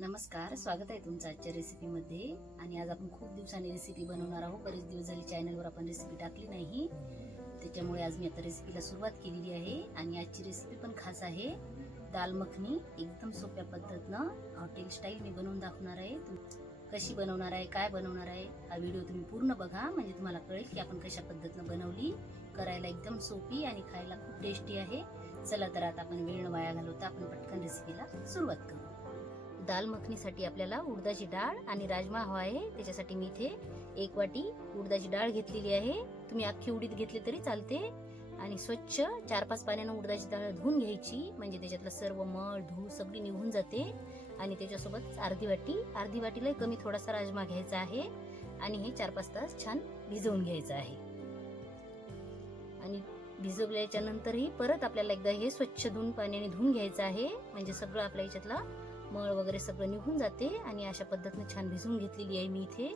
नमस्कार स्वागत आहे तुमचं आजच्या रेसिपीमध्ये आणि आज आपण खूप दिवसांनी रेसिपी बनवणार आहोत. बरेच दिवस झाले चॅनलवर आपण रेसिपी टाकली नाही. त्याच्यामुळे आज मी आता रेसिपीला सुरुवात केलेली आहे. आणि आजची रेसिपी पण खास आहे. दाल मखनी एकदम सोप्या पद्धतीनं हॉटेल स्टाईल मी बनवून दाखवणार आहे. तुम- कशी बनवणार आहे काय बनवणार आहे हा व्हिडिओ तुम्ही पूर्ण बघा. म्हणजे तुम्हाला कळेल की आपण कशा पद्धतीनं बनवली. करायला एकदम सोपी आणि खायला खूप टेस्टी आहे. चला तर आता आपण वेळ वाया घालवता आपण पटकन रेसिपीला सुरुवात करू. दाल मखनीसाठी आपल्याला उडदाची डाळ आणि राजमा हवा आहे. त्याच्यासाठी मी इथे एक वाटी उडदाची डाळ घेतलेली आहे. तुम्ही अख्खी उडीद घेतली तरी चालते. आणि स्वच्छ चार पाच पाण्यानं उडदाची डाळ धुवून घ्यायची. म्हणजे त्याच्यातलं सर्व मळ धूळ सगळी निघून जाते. आणि त्याच्यासोबत अर्धी वाटी अर्धी वाटीला कमी थोडासा राजमा घ्यायचा आहे. आणि हे चार पाच तास छान भिजवून घ्यायचं आहे. आणि भिजवल्याच्या नंतरही परत आपल्याला एकदा हे स्वच्छ धुवून पाण्याने धुवून घ्यायचं आहे. म्हणजे सगळं आपल्या याच्यातला मळ वगैरे सगळं निघून जाते आणि अशा पद्धतीने छान भिजवून घेतलेली आहे मी इथे.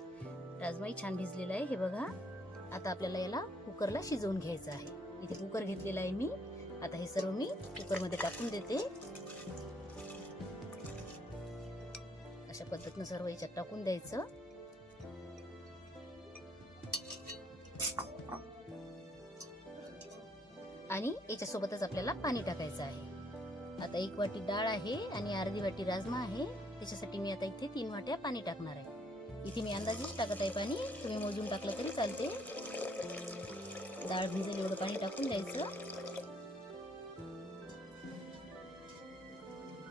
राजमाही छान भिजलेला आहे. हे बघा आता आपल्याला याला कुकरला शिजवून घ्यायचं आहे. इथे कुकर घेतलेला आहे मी. आता हे सर्व मी कुकरमध्ये टाकून देते. अशा पद्धतीनं सर्व याच्यात टाकून द्यायचं. आणि याच्यासोबतच आपल्याला पाणी टाकायचं आहे. आता एक वाटी डाळ आहे आणि अर्धी वाटी राजमा आहे. त्याच्यासाठी मी आता इथे तीन वाट्या पाणी टाकणार आहे. इथे मी अंदाजेच टाकत आहे पाणी. तुम्ही मोजून टाकलं तरी चालते. डाळ भिजेल एवढं पाणी टाकून द्यायचं.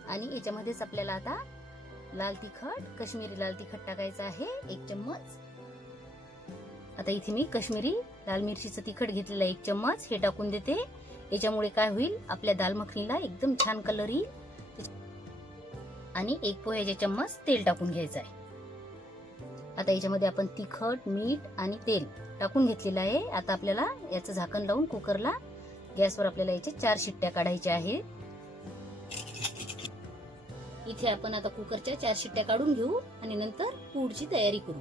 आणि याच्यामध्येच आपल्याला आता लाल तिखट कश्मीरी लाल तिखट टाकायचं आहे. एक चम्मच. आता इथे मी कश्मीरी लाल मिरचीचं तिखट घेतलेलं आहे. एक चम्मच. हे टाकून देते. याच्यामुळे काय होईल? आपल्या दाल मखनीला एकदम छान कलर येईल. आणि एक पोह्याचे चम्मच तेल टाकून घ्यायचं आहे. आता याच्यामध्ये आपण तिखट मीठ आणि तेल टाकून घेतलेलं आहे. आता आपल्याला याचं झाकण लावून कुकरला गॅसवर आपल्याला याचे चार शिट्ट्या काढायच्या आहेत. इथे आपण आता कुकरच्या चार शिट्ट्या काढून घेऊ आणि नंतर पुढची तयारी करू.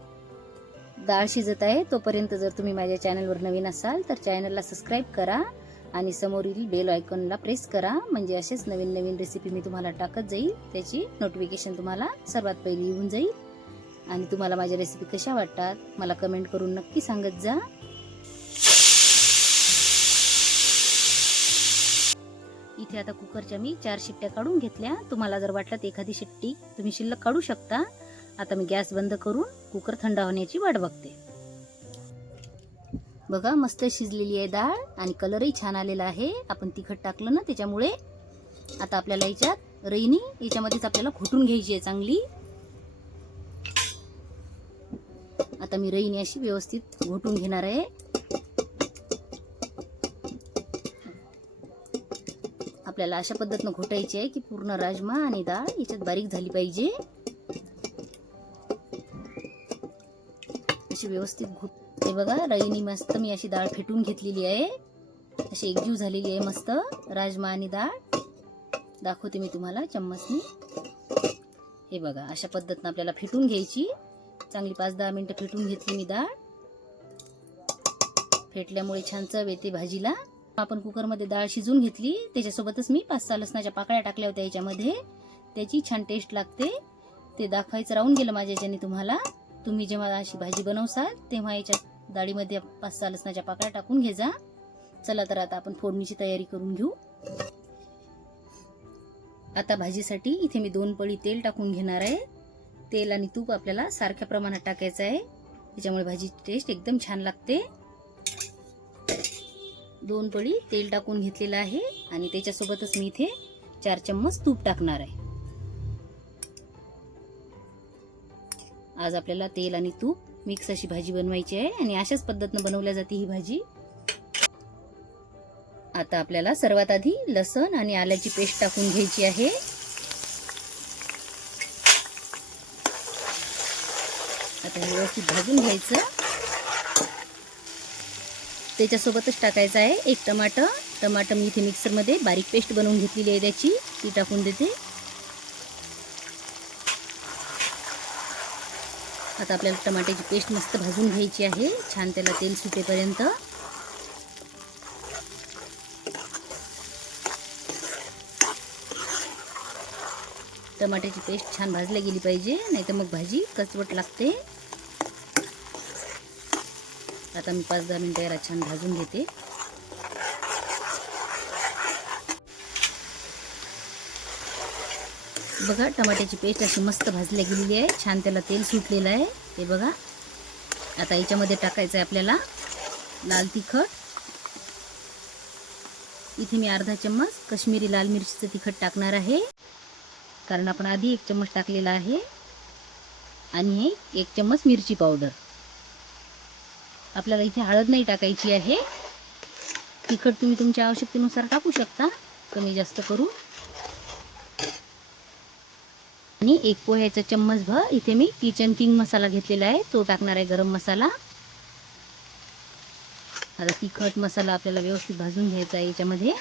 डाळ शिजत आहे. तोपर्यंत जर तुम्ही माझ्या चॅनलवर नवीन असाल तर चॅनलला सबस्क्राईब करा. आणि समोरील बेल आयकॉनला प्रेस करा. म्हणजे असेच नवीन नवीन रेसिपी मी तुम्हाला टाकत जाईल. त्याची नोटिफिकेशन तुम्हाला सर्वात पहिली येऊन जाईल. आणि तुम्हाला माझ्या रेसिपी कशा वाटतात मला कमेंट करून नक्की सांगत जा. इथे आता कुकरच्या मी चार शिट्ट्या काढून घेतल्या. तुम्हाला जर वाटलं तर एखादी शिट्टी तुम्ही शिल्लक काढू शकता. आता मी गॅस बंद करून कुकर थंड होण्याची वाट बघते. बघा मस्त शिजलेली आहे डाळ आणि कलरही छान आलेला आहे. आपण तिखट टाकलं ना त्याच्यामुळे आता आपल्याला याच्यात रईनी याच्यामध्येच आपल्याला घोटून घ्यायची आहे चांगली. आता मी रईनी अशी व्यवस्थित घोटून घेणार आहे. आपल्याला अशा पद्धतीनं घोटायची आहे की पूर्ण राजमा आणि डाळ याच्यात बारीक झाली पाहिजे. अशी व्यवस्थित घोट हे बघा. रईनी मस्त मी अशी डाळ फेटून घेतलेली आहे. अशी एकजीव झालेली आहे मस्त. राजमा आणि डाळ. दाखवते मी तुम्हाला चम्मचनी. हे बघा अशा पद्धतीनं आपल्याला फेटून घ्यायची. चांगली पाच दहा मिनटं फेटून घेतली मी डाळ. फेटल्यामुळे छान चव येते भाजीला. आपण कुकरमध्ये डाळ शिजून घेतली. त्याच्यासोबतच मी पाच सहा लसणाच्या पाकळ्या टाकल्या होत्या याच्यामध्ये. त्याची छान टेस्ट लागते. ते दाखवायचं राहून गेलं माझ्या याच्याने तुम्हाला. तुम्ही जेव्हा अशी भाजी बनवसाल तेव्हा याच्यात डाळीमध्ये पाच सहा लसणाच्या पाकळ्या टाकून घे जा. चला तर आता आपण फोडणीची तयारी करून घेऊ. आता भाजीसाठी इथे मी दोन पळी तेल टाकून घेणार आहे. तेल आणि तूप आपल्याला सारख्या प्रमाणात टाकायचं आहे. त्याच्यामुळे भाजीची टेस्ट एकदम छान लागते. दोन पळी तेल टाकून घेतलेलं आहे आणि त्याच्यासोबतच मी इथे चार चम्मच तूप टाकणार आहे. आज आपल्याला तेल आणि तूप मिक्स अशी भाजी बनवायची आहे आणि अशाच पद्धतीनं बनवल्या जाते ही भाजी. आता आपल्याला सर्वात आधी लसण आणि आल्याची पेस्ट टाकून घ्यायची आहे. आता हे व्यवस्थित भाजून घ्यायचं. त्याच्यासोबतच टाकायचं आहे एक टमाटर. टमाटर मी इथे मिक्सरमध्ये बारीक पेस्ट बनवून घेतलेली आहे त्याची. ती टाकून देते. आता आपल्याला टमाट्याची पेस्ट मस्त भाजून घ्यायची आहे. छान त्याला तेल सुटेपर्यंत. टमाट्याची पेस्ट छान भाजली गेली पाहिजे नाही तर मग भाजी कचवट लागते. आता मी पाच दहा मिनटं याला छान भाजून घेते. बघा टमाट्याची पेस्ट अशी मस्त भाजल्या गेलेली आहे. छान त्याला तेल सुटलेलं आहे. ते बघा. आता याच्यामध्ये टाकायचं आहे आपल्याला लाल तिखट. इथे मी अर्धा चम्मच कश्मीरी लाल मिरचीचं तिखट टाकणार आहे. कारण आपण आधी एक चम्मच टाकलेला आहे. आणि हे एक चम्मच मिरची पावडर. आपल्याला इथे हळद नाही टाकायची आहे. तिखट तुम्ही तुमच्या आवश्यकतेनुसार टाकू शकता. कमी जास्त करू आणि एक पोह्याचा चम्मच भर. इथे मी किचन किंग मसाला घेतलेला आहे. तो टाकणार आहे गरम मसाला. आता तिखट मसाला आपल्याला व्यवस्थित भाजून घ्यायचा आहे याच्यामध्ये.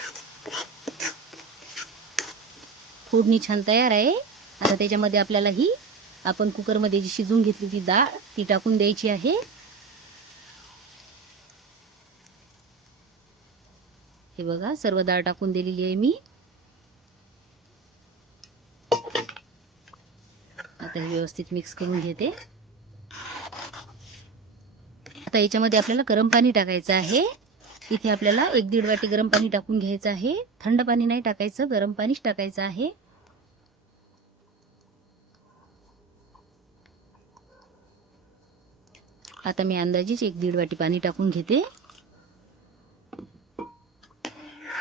फोडणी छान तयार आहे. आता त्याच्यामध्ये आपल्याला ही आपण कुकरमध्ये जी शिजवून घेतली ती डाळ ती टाकून द्यायची आहे. हे बघा सर्व डाळ टाकून दिलेली आहे मी. आता हे व्यवस्थित मिक्स करून घेते. आता याच्यामध्ये आपल्याला गरम पाणी टाकायचं आहे. इथे आपल्याला एक दीड वाटी गरम पाणी टाकून घ्यायचं आहे. थंड पाणी नाही टाकायचं गरम पाणीच टाकायचं आहे. आता मी अंदाजेच एक दीड वाटी पाणी टाकून घेते.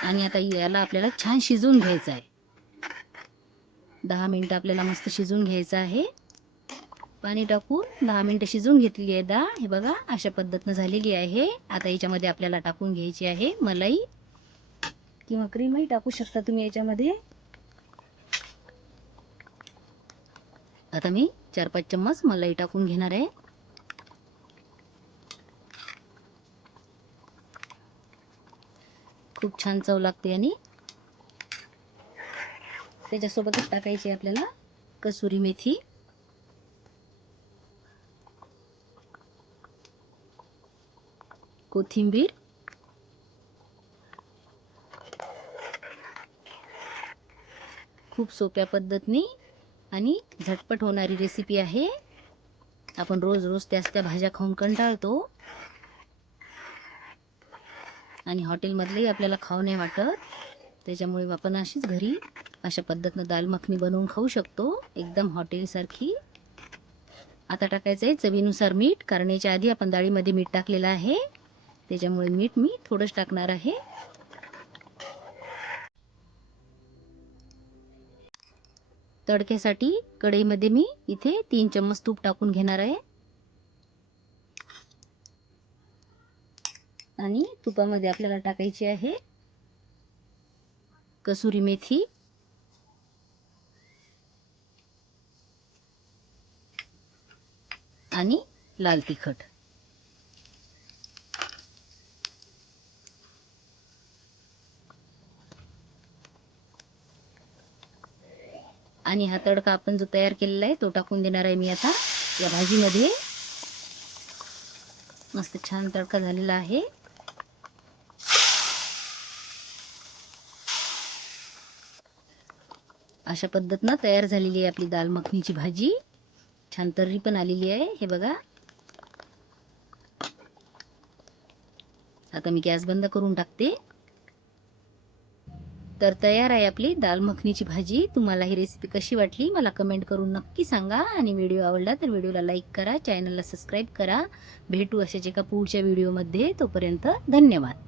आणि आता याला आपल्याला छान शिजवून घ्यायचं आहे. दहा मिनटं आपल्याला मस्त शिजवून घ्यायचं आहे. पाणी टाकून दहा मिनटं शिजवून घेतली आहे डाळ हे बघा अशा पद्धतीनं झालेली आहे. आता याच्यामध्ये आपल्याला टाकून घ्यायची आहे मलाई किंवा क्रीमही टाकू शकता तुम्ही याच्यामध्ये. आता मी चार पाच चम्मच मलाई टाकून घेणार आहे. खूप छान चव लागते आणि त्याच्यासोबतच टाकायची आपल्याला कसुरी मेथी. कोथिंबीर. खूप सोप्या पद्धतीने आणि झटपट होणारी रेसिपी आहे. आपण रोज रोज त्याच त्या भाज्या खाऊन कंटाळतो. आणि हॉटेलमधलेही आपल्याला खाऊ नाही वाटत. त्याच्यामुळे आपण अशीच घरी अशा पद्धतीनं दाल मखनी बनवून खाऊ शकतो. एकदम हॉटेलसारखी. आता टाकायचं आहे चवीनुसार मीठ. कारण याच्या आधी आपण डाळीमध्ये मीठ टाकलेलं आहे. त्याच्यामुळे मीठ मी थोडंच टाकणार आहे. तडक्यासाठी कढईमध्ये मी इथे तीन चम्मच तूप टाकून घेणार आहे. आणि तुपामध्ये आपल्याला टाकायची आहे कसुरी मेथी. आणि लाल तिखट. आणि हा तडका आपण जो तयार केलेला आहे तो टाकून देणार आहे मी आता या भाजीमध्ये. मस्त छान तडका झालेला आहे. अशा पद्धतीनं तयार झालेली आहे आपली दाल मखनीची भाजी. छान तर्री पण आलेली आहे. हे बघा. आता मी गॅस बंद करून टाकते. तर तयार आहे आपली दाल मखनीची भाजी. तुम्हाला ही रेसिपी कशी वाटली मला कमेंट करून नक्की सांगा. आणि व्हिडिओ आवडला तर व्हिडिओला लाईक करा. चॅनलला सबस्क्राईब करा. भेटू अशाच एका पुढच्या व्हिडिओमध्ये तोपर्यंत धन्यवाद.